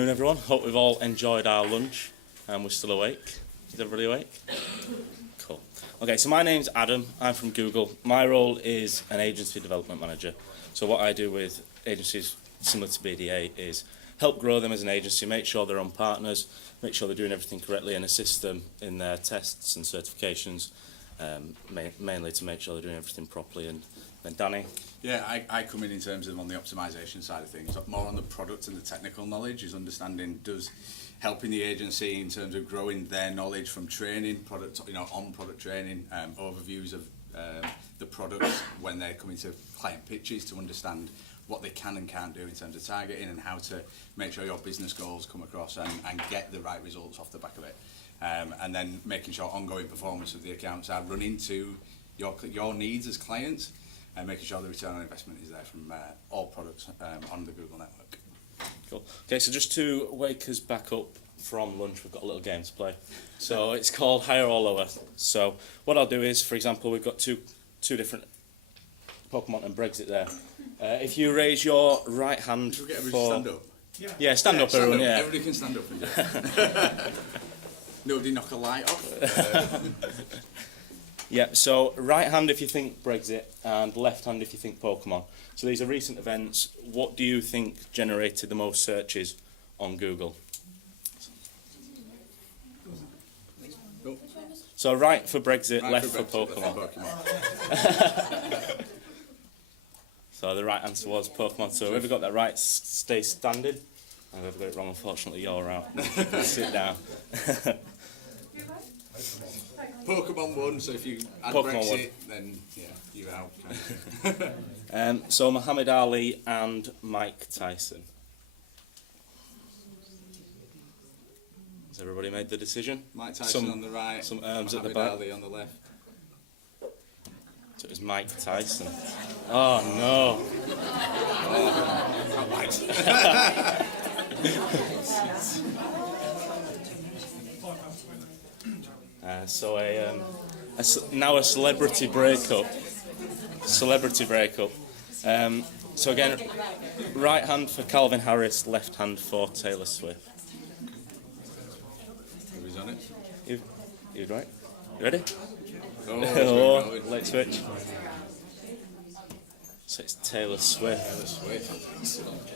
afternoon, everyone. Hope we've all enjoyed our lunch and we're still awake. Is everybody awake? Cool. Okay, so my name's Adam. I'm from Google. My role is an agency development manager. So what I do with agencies similar to BDA is help grow them as an agency, make sure they're on partners, make sure they're doing everything correctly, and assist them in their tests and certifications, mainly to make sure they're doing everything properly. And then Danny? Yeah, I come in terms of on the optimisation side of things, more on the product and the technical knowledge, is understanding, helping the agency in terms of growing their knowledge from training, on product training, overviews of the products when they're coming to client pitches, to understand what they can and can't do in terms of targeting and how to make sure your business goals come across and get the right results off the back of it. And then making sure ongoing performance of the accounts are running to your needs as clients, and making sure the return on investment is there from all products on the Google network. Cool. Okay, so just to wake us back up from lunch, we've got a little game to play. So it's called Higher or Lower. So what I'll do is, for example, we've got two different Pokemon and Brexit there. If you raise your right hand Should we get everybody to stand up? Yeah, stand up, everyone. Yeah. Everybody can stand up. And nobody knock a light off. Yeah, so right hand if you think Brexit and left hand if you think Pokemon. So these are recent events. What do you think generated the most searches on Google? So right for Brexit, left for Pokemon. So the right answer was Pokemon. So whoever got that right, stay standing. And whoever got it wrong, unfortunately, you're out. Sit down. Pokemon won, so if you add Pokemon Brexit, won. then yeah, you're out. So Muhammad Ali and Mike Tyson. Has everybody made the decision? Mike Tyson on the right, some arms at the Muhammad back. Ali on the left. So it was Mike Tyson. Oh no! Now a celebrity breakup. So again, right hand for Calvin Harris, left hand for Taylor Swift. Who's on it? You right? You ready? Oh, late switch. So it's Taylor Swift. Taylor Swift.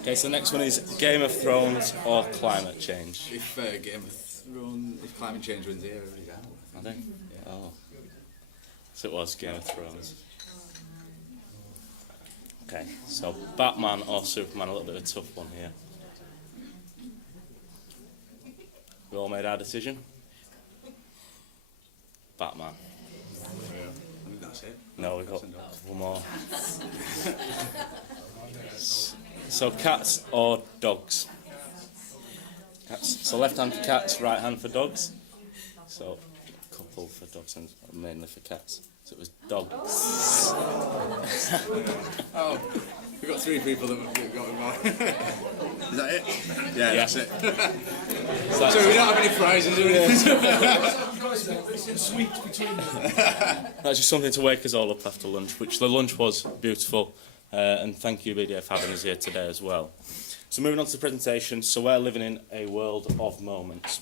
Okay, so the next one is Game of Thrones or climate change. If if climate change wins here, everybody's out. Are they? Yeah. Oh. So it was Game of Thrones. Okay, so Batman or Superman, a little bit of a tough one here. We all made our decision? Batman. Yeah, I think that's it. No, we've got a couple more. So cats or dogs? Cats. So left hand for cats, right hand for dogs. So a couple for dogs and mainly for cats. So it was dogs. Oh, we've got three people that got involved. Is that it? Yeah, that's it. So we don't have any prizes or anything. That's just something to wake us all up after lunch, which the lunch was beautiful. And thank you, BDA, for having us here today as well. So moving on to the presentation. So we're living in a world of moments.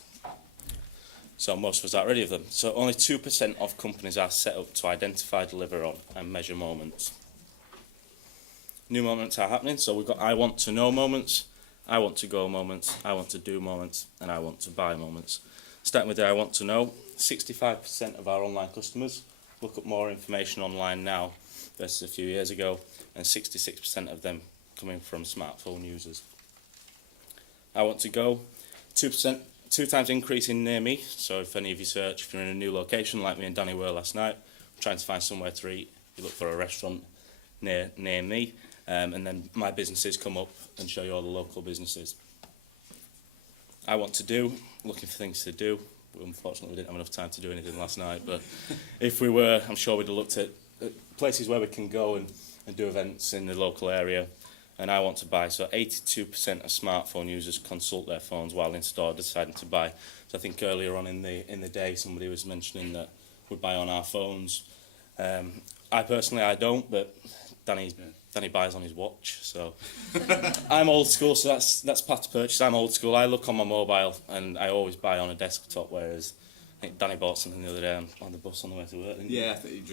So most of us aren't ready of them. So only 2% of companies are set up to identify, deliver on and measure moments. New moments are happening. So we've got I want to know moments, I want to go moments, I want to do moments, and I want to buy moments. Starting with the I want to know, 65% of our online customers look up more information online now versus a few years ago, and 66% of them coming from smartphone users. I want to go, 2%. 2 times increase in near me. So if any of you search, if you're in a new location like me and Danny were last night, trying to find somewhere to eat, you look for a restaurant near me, and then my businesses come up and show you all the local businesses. I want to do, looking for things to do. Unfortunately, we didn't have enough time to do anything last night, but if we were, I'm sure we'd have looked at places where we can go and do events in the local area. And I want to buy. So 82% of smartphone users consult their phones while in store deciding to buy. So I think earlier on in the day somebody was mentioning that we buy on our phones. I personally, I don't, but Danny buys on his watch, so I'm old school, so that's path to purchase. I'm old school. I look on my mobile, and I always buy on a desktop, whereas I think Danny bought something the other day on the bus on the way to work, didn't you? Yeah, I think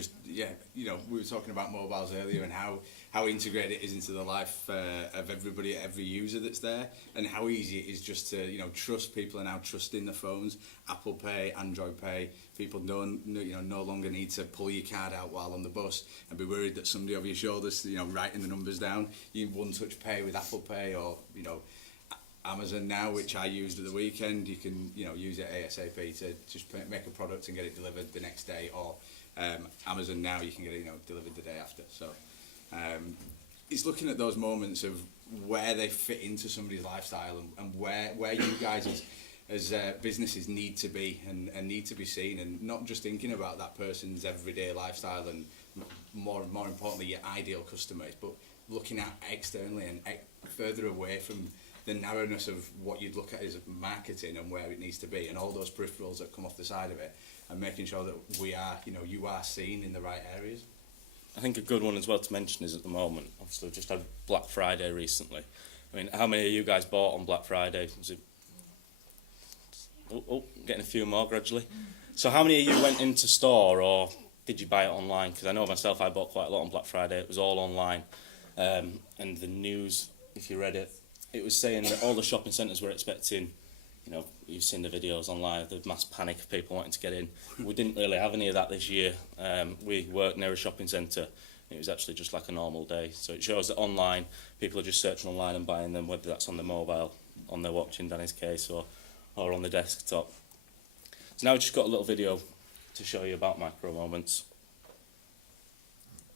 you know, we were talking about mobiles earlier and how integrated it is into the life of everybody, every user that's there, and how easy it is just to, you know, trust. People are now trusting the phones, Apple Pay, Android Pay. People no longer need to pull your card out while on the bus and be worried that somebody over your shoulders, you know, writing the numbers down. You one-touch pay with Apple Pay, or, you know, Amazon now, which I used at the weekend. You can, you know, use it ASAP to just make a product and get it delivered the next day, or Amazon now you can get it, you know, delivered the day after. So it's looking at those moments of where they fit into somebody's lifestyle, and where you guys as businesses need to be and need to be seen, and not just thinking about that person's everyday lifestyle and more importantly your ideal customers, but looking at externally and further away from the narrowness of what you'd look at as marketing and where it needs to be, and all those peripherals that come off the side of it, and making sure that you are seen in the right areas. I think a good one as well to mention is, at the moment, obviously we've just had Black Friday recently. I mean, how many of you guys bought on Black Friday? Was it... getting a few more gradually. So how many of you went into store, or did you buy it online? Because I know myself, I bought quite a lot on Black Friday. It was all online. And the news, if you read it, it was saying that all the shopping centres were expecting, you know, you've seen the videos online, the mass panic of people wanting to get in. We didn't really have any of that this year. We worked near a shopping centre. It was actually just like a normal day. So it shows that online, people are just searching online and buying them, whether that's on their mobile, on their watch in Danny's case, or on the desktop. So now we've just got a little video to show you about micro moments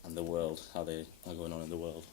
and the world, how they are going on in the world.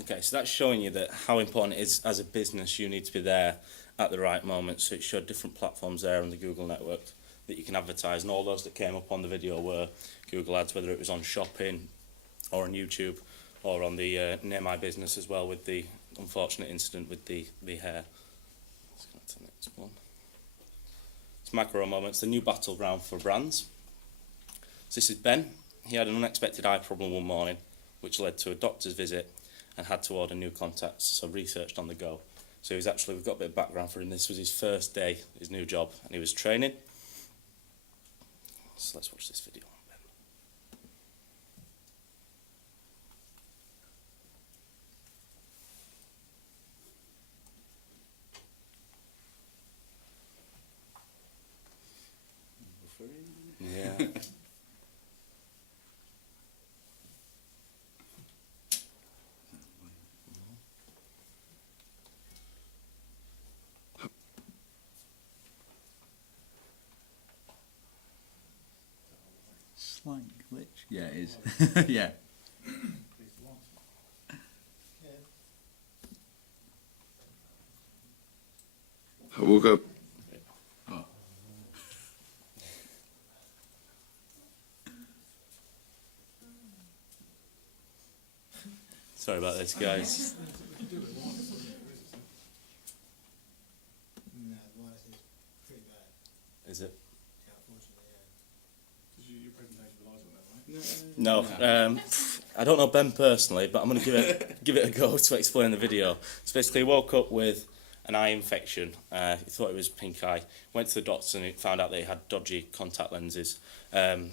Okay, so that's showing you that how important it is as a business. You need to be there at the right moment. So it showed different platforms there on the Google network that you can advertise, and all those that came up on the video were Google ads, whether it was on shopping or on YouTube or on the Near My Business as well, with the unfortunate incident with the hair. Let's go to the next one. It's micro moments, the new battleground for brands. So this is Ben. He had an unexpected eye problem one morning, which led to a doctor's visit, and had to order new contacts, so researched on the go. So we've got a bit of background for him. This was his first day, his new job, and he was training. So let's watch this video. Yeah. slight glitch. Yeah, it is. Yeah. I woke up. Oh. Sorry about this, guys. No, the wireless is pretty bad. Is it? Yeah, unfortunately, yeah. Did your presentation relies on that, right? No. I don't know Ben personally, but I'm going to give it a go to explain the video. So basically, he woke up with an eye infection. He thought it was pink eye. Went to the doctor and he found out that he had dodgy contact lenses.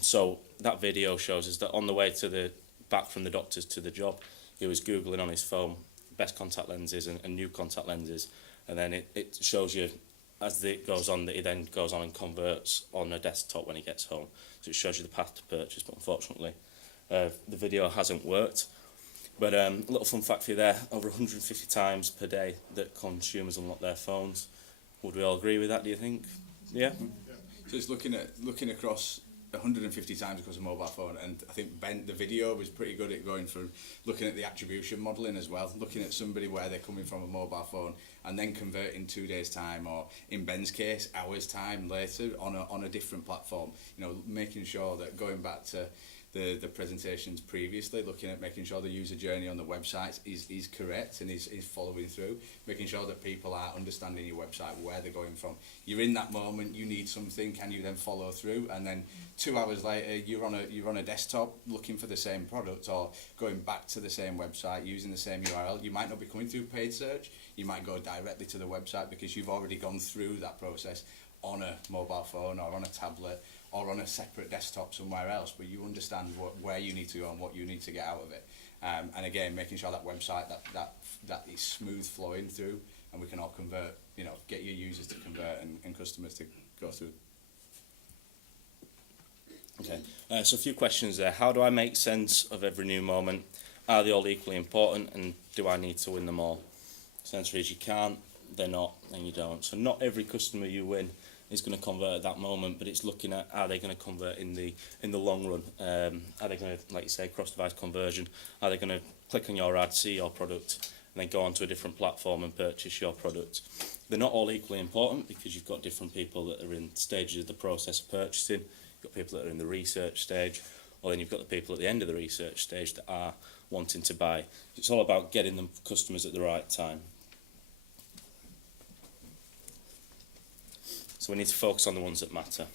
So that video shows us that on the way to back from the doctors to the job, he was Googling on his phone best contact lenses and new contact lenses, and then it shows you as it goes on that he then goes on and converts on a desktop when he gets home. So it shows you the path to purchase, but unfortunately the video hasn't worked. But a little fun fact for you there, over 150 times per day that consumers unlock their phones. Would we all agree with that, do you think? Yeah? So it's looking across 150 times across a mobile phone, and I think Ben, the video was pretty good at going through looking at the attribution modelling as well, looking at somebody where they're coming from a mobile phone and then converting 2 days time, or in Ben's case hours time later on a different platform. You know, making sure that going back to the presentations previously, looking at making sure the user journey on the website is correct and is following through, making sure that people are understanding your website, where they're going from. You're in that moment, you need something, can you then follow through? And then 2 hours later, you're on a desktop looking for the same product, or going back to the same website using the same URL. You might not be coming through paid search, you might go directly to the website because you've already gone through that process on a mobile phone or on a tablet or on a separate desktop somewhere else, but you understand where you need to go and what you need to get out of it. And again, making sure that website that is smooth flowing through, and we can all convert, you know, get your users to convert and customers to go through. Okay, so a few questions there. How do I make sense of every new moment? Are they all equally important, and do I need to win them all? So the answer is you can't, they're not, and you don't. So not every customer you win is going to convert at that moment, but it's looking at, are they going to convert in the long run? Are they going to, like you say, cross-device conversion? Are they going to click on your ad, see your product, and then go on to a different platform and purchase your product? They're not all equally important because you've got different people that are in stages of the process of purchasing. You've got people that are in the research stage, or then you've got the people at the end of the research stage that are wanting to buy. It's all about getting them customers at the right time. So we need to focus on the ones that matter.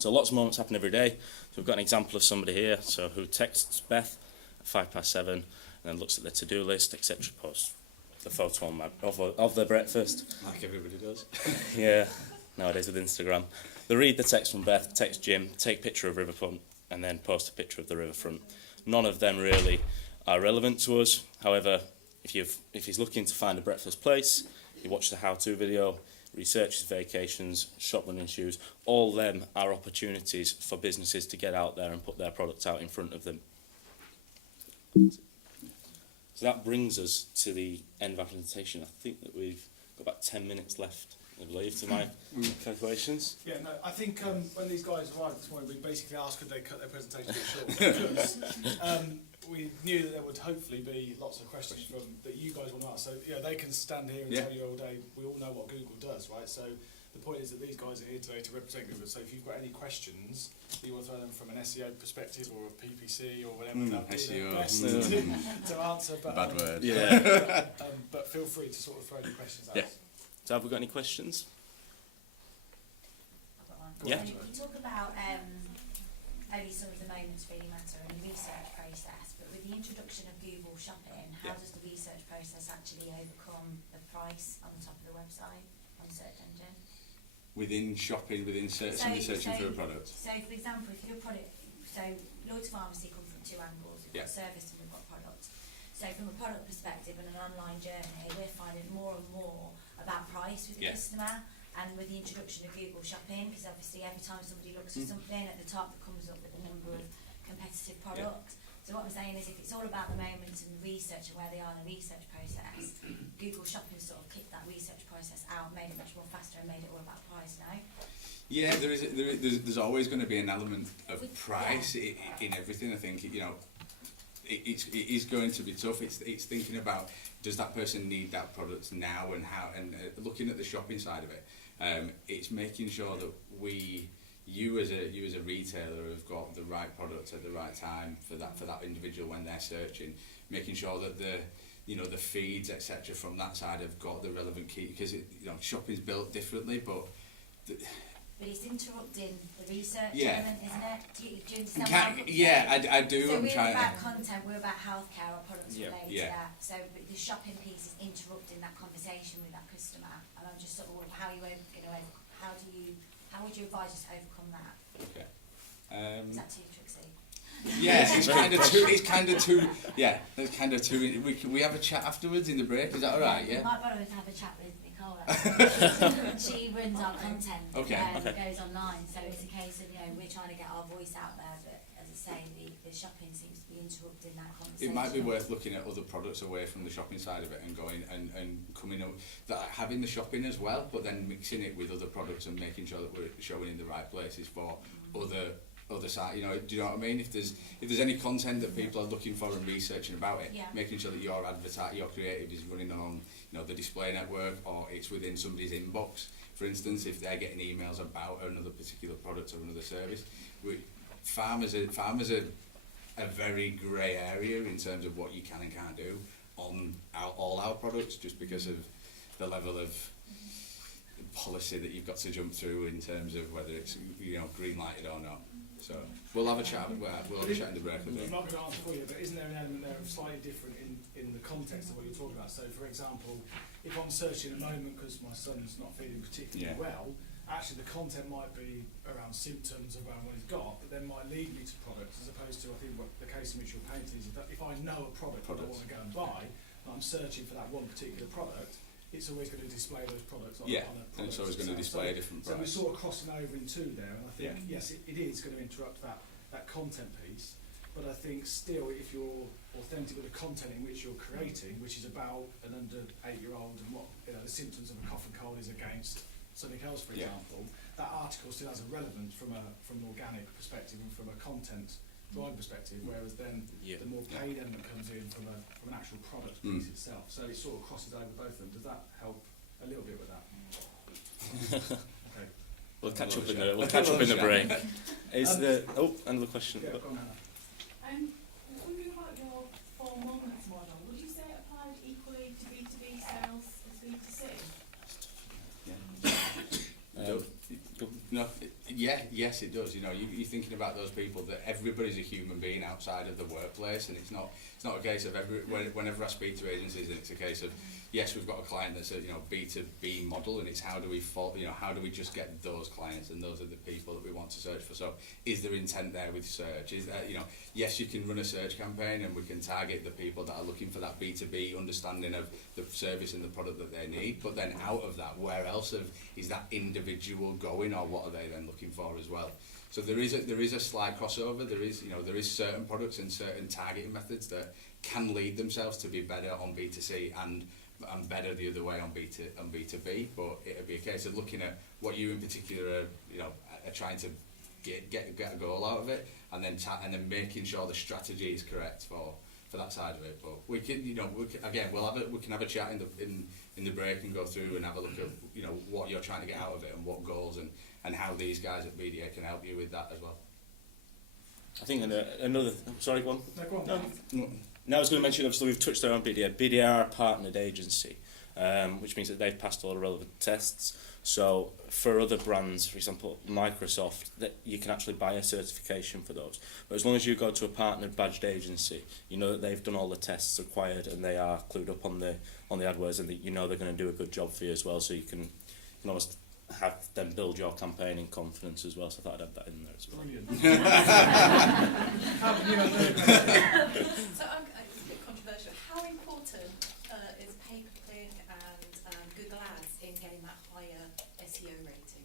So lots of moments happen every day. So we've got an example of somebody here who texts Beth at 7:05 and then looks at their to-do list, etc. Posts the photo of their breakfast. Like everybody does. Yeah, nowadays with Instagram. They read the text from Beth, text Jim, take a picture of riverfront, and then post a picture of the riverfront. None of them really are relevant to us. However, if he's looking to find a breakfast place, you watch the how-to video, researches vacations, shop running shoes, all them are opportunities for businesses to get out there and put their products out in front of them. So that brings us to the end of our presentation. I think that we've got about 10 minutes left, I believe, to my calculations. Yeah, no, I think when these guys arrived this morning, we basically asked could they cut their presentation a bit short because we knew that there would hopefully be lots of questions that you guys want to ask. So yeah, they can stand here and tell you all day. We all know what Google does, right? So the point is that these guys are here today to represent Google. So if you've got any questions, you want to throw them from an SEO perspective or a PPC or whatever, that would be the best to answer. But, Bad word. Yeah. but feel free to sort of throw any questions at Yeah. us. So have we got any questions? I've got one. Yeah. You talk about only some of the moments really matter in the research process, but with the introduction of Google Shopping, how does the research process actually overcome the price on the top of the website on the search engine? Within shopping, within searching for a product. So for example, if your product, so Lloyd's Pharmacy come from two angles, we've got service and we've got product. So from a product perspective and an online journey, we're finding more and more about price with the customer, and with the introduction of Google Shopping, because obviously every time somebody looks for something at the top it comes up with a number of competitive products. So what I'm saying is, if it's all about the moment and the research and where they are in the research process, Google Shopping sort of kicked that research process out, made it much more faster, and made it all about price now. Yeah, there's always going to be an element of price in everything. I think it is going to be tough. It's thinking about, does that person need that product now, and how, and looking at the shopping side of it. It's making sure that you as a retailer have got the right product at the right time for that individual when they're searching, making sure that the feeds, etc., from that side have got the relevant key, because shopping's built differently, but But it's interrupting the research Yeah. element, isn't it? Do you understand what I'm I do. So I'm we're trying about content, we're about healthcare or products related to Yeah. that. So but the shopping piece is interrupting that conversation with that customer. And I'm just sort of, how would you advise us to overcome that? Okay. Is that too tricksy? Yes, it's kind of too. It's kind of too. Yeah, it's kind of too. We have a chat afterwards in the break. Is that all right? Yeah. We might bother to have a chat with Nicole. Actually. She runs our content. Okay. That goes online. So it's a case of we're trying to get our voice out there, but as I say, the shopping seems to be interrupting that conversation. It might be worth looking at other products away from the shopping side of it and going and coming up, having the shopping as well, but then mixing it with other products and making sure that we're showing in the right places for other side. Do you know what I mean? If there's any content that people are looking for and researching about it, making sure that your creative is running on the display network, or it's within somebody's inbox. For instance, if they're getting emails about another particular product or another service, farmers are a very grey area in terms of what you can and can't do on all our products, just because of the level of policy that you've got to jump through in terms of whether it's green lighted or not. So we'll have a chat. We'll have a chat in the break. It might be an answer for you, but isn't there an element there of slightly different in the context of what you're talking about? So, for example, if I'm searching at the moment because my son's not feeling particularly well, actually the content might be around symptoms, around what he's got, but then might lead me to products, as opposed to, I think, what the case in which you're painting is that if I know a product that I want to go and buy, and I'm searching for that one particular product, it's always going to display those products on a product. And it's always going to display a different price. So we're sort of crossing over in two there, and I think, yes, it is going to interrupt that content piece, but I think still, if you're authentic with the content in which you're creating, which is about an under 8-year-old and what the symptoms of a cough and cold is against something else, for example, that article still has a relevance from an organic perspective and from a content drive perspective, whereas then the more paid element comes in from an actual product piece itself. So it sort of crosses over both of them. Does that help a little bit with that? Okay. We'll catch up in the break. Another question. Yeah, go on, Hannah. I was wondering about your 4 moments model. Would you say it applied equally to B2B sales as B2C? Yes, it does. You're thinking about those people that everybody's a human being outside of the workplace, and it's not a case of whenever I speak to agencies, and it's a case of yes, we've got a client that's a B2B model, and it's how do we just get those clients, and those are the people that we want to search for. So is there intent there with search? Is that yes, you can run a search campaign and we can target the people that are looking for that B2B understanding of the service and the product that they need, but then out of that, where else is that individual going, or what are they then looking for as well? So there is a slight crossover. There is certain products and certain targeting methods that can lead themselves to be better on B2C and better the other way on B2B. But it'll be a case of looking at what you in particular are trying to get a goal out of it, and then making sure the strategy is correct for that side of it. But we can we can have a chat in the break and go through and have a look at what you're trying to get out of it and what goals and how these guys at BDA can help you with that as well. I think another. Sorry, go on. No, go on. No. Now I was going to mention, obviously we've touched there on BDA. BDA are a partnered agency, which means that they've passed all the relevant tests. So for other brands, for example Microsoft, that you can actually buy a certification for those. But as long as you go to a partnered badged agency, you know that they've done all the tests required and they are clued up on the AdWords, and that they're going to do a good job for you as well. So you can almost have them build your campaign in confidence as well. So I thought I'd add that in there as well. Brilliant. So it's a bit controversial. How important is pay-per-click and Google Ads in getting that higher SEO rating?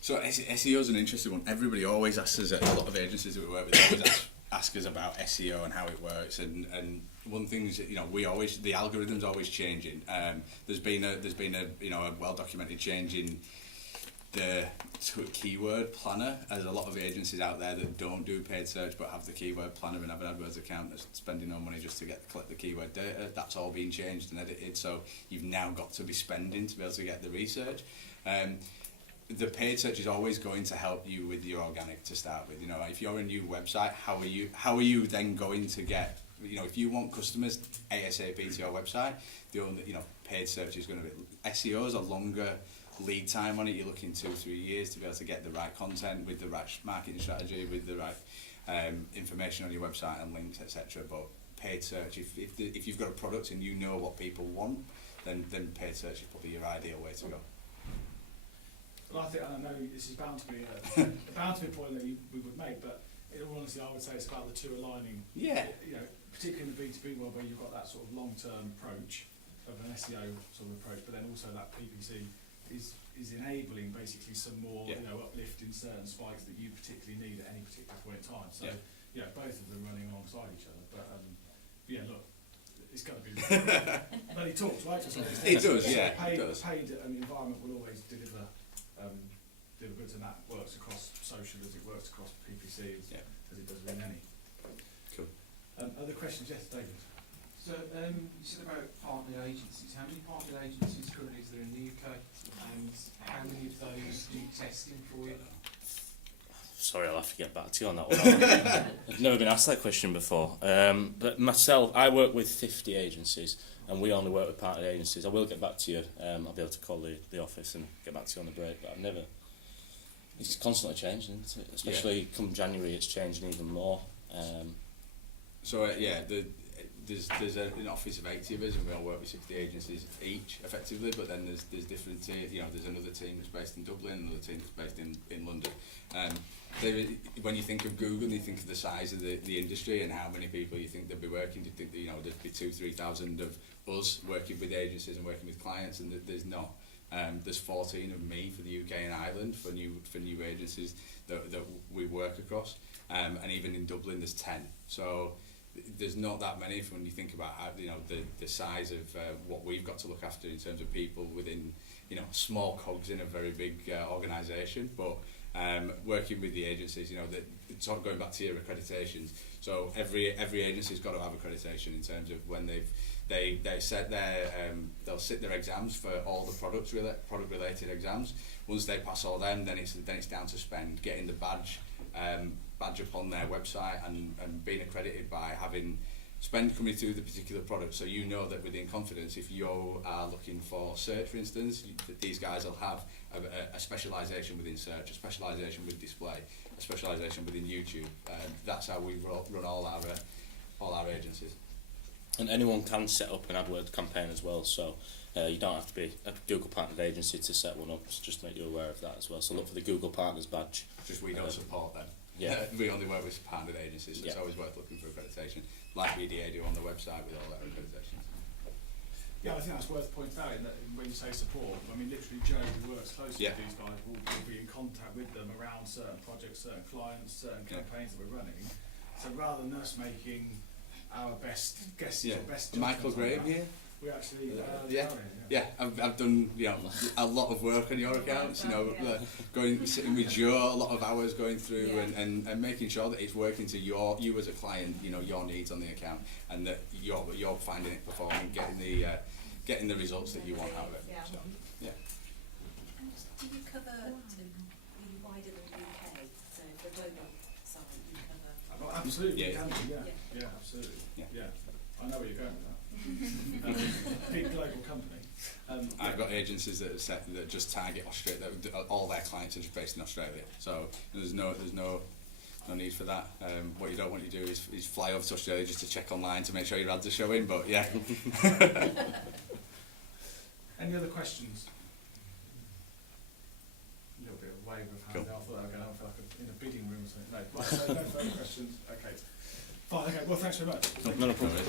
So SEO is an interesting one. Everybody always asks us, a lot of agencies that we work with always ask, ask us about SEO and how it works, and one thing is, you know, the algorithm's always changing. There's been a a well documented change in the keyword planner. There's a lot of agencies out there that don't do paid search but have the keyword planner and have an AdWords account that's spending no money just to collect the keyword data. That's all been changed and edited, so you've now got to be spending to be able to get the research. The paid search is always going to help you with your organic to start with. You know, if you're a new website, how are you then going to get, you know, if you want customers ASAP to your website, the only, you know, paid search is going to be, SEO is a longer lead time on it. You're looking 2-3 years to be able to get the right content with the right marketing strategy, with the right information on your website and links, etc. But paid search, if you've got a product and you know what people want, then paid search is probably your ideal way to go. Well, I know this is bound to be a point that we would make, but in all honesty, I would say it's about the two aligning. Yeah. You know, particularly in the B2B world where you've got that sort of long-term approach of an SEO sort of approach, but then also that PPC is enabling basically some more uplift in certain spikes that you particularly need at any particular point in time. So both of them running alongside each other. But look, it's got to be money talks, right? It does, yeah. Paid environment will always deliver goods, and that works across social as it works across PPC as it does with any. Cool. Other questions? Yes, David. So you said about partner agencies. How many partner agencies currently is there in the UK, and how many of those do testing for you? Sorry, I'll have to get back to you on that one. I've never been asked that question before. But myself, I work with 50 agencies, and we only work with partner agencies. I will get back to you. I'll be able to call the office and get back to you on the break. But I've never. It's constantly changing, isn't it? Especially come January, it's changing even more. There's an office of 80 of us, and we all work with 60 agencies each, effectively. But then there's different teams. You know, there's another team that's based in Dublin, another team that's based in London. When you think of Google, and you think of the size of the industry and how many people you think they'd be working, do you think that, you know, there'd be 2,000-3,000 of us working with agencies and working with clients, and there's not. There's 14 of me for the UK and Ireland for new agencies that we work across, and even in Dublin there's 10. So there's not that many when you think about how, you know, the size of what we've got to look after in terms of people within, you know, small cogs in a very big organisation. But working with the agencies, you know, it's sort of going back to your accreditations. So every agency's got to have accreditation in terms of when they set they'll sit their exams for all the product related exams. Once they pass all them, then it's down to spend getting the badge upon their website and being accredited by having spend coming through the particular product. So you know that within confidence, if you are looking for search, for instance, these guys will have a specialisation within search, a specialisation with display, a specialisation within YouTube. That's how we run all our agencies. And anyone can set up an AdWords campaign as well, so you don't have to be a Google partnered agency to set one up. Just to make you aware of that as well. So look for the Google Partners badge. Just we don't support them. Yeah. We only work with partnered agencies, so it's always worth looking for accreditation, like BDA do on the website with all their accreditations. Yeah, I think that's worth pointing out in that when you say support, I mean literally Joe, who works closely with these guys, will be in contact with them around certain projects, certain clients, certain campaigns that we're running. So rather than us making our best guesses or best Michael Graham here. We actually I've done, you know, a lot of work on your accounts, you know, sitting with Joe, a lot of hours going through and making sure that it's working to you as a client, you know, your needs on the account, and that you're finding it performing, getting the results that you want out of it. So, And do you cover really wider than the UK? So the global side, you cover. Oh, absolutely, Yeah. yeah, absolutely. Yeah. Yeah. I know where you're going with that. Big global company. I've got agencies that just target Australia. All their clients are just based in Australia, so there's no need for that. What you don't want to do is fly over to Australia just to check online to make sure your ads are showing. But yeah. Any other questions? A little bit of wave of hand. Cool. I feel like in a bidding room or something. No, right, so no further questions. Okay. Fine, okay, well thanks very much. No problem.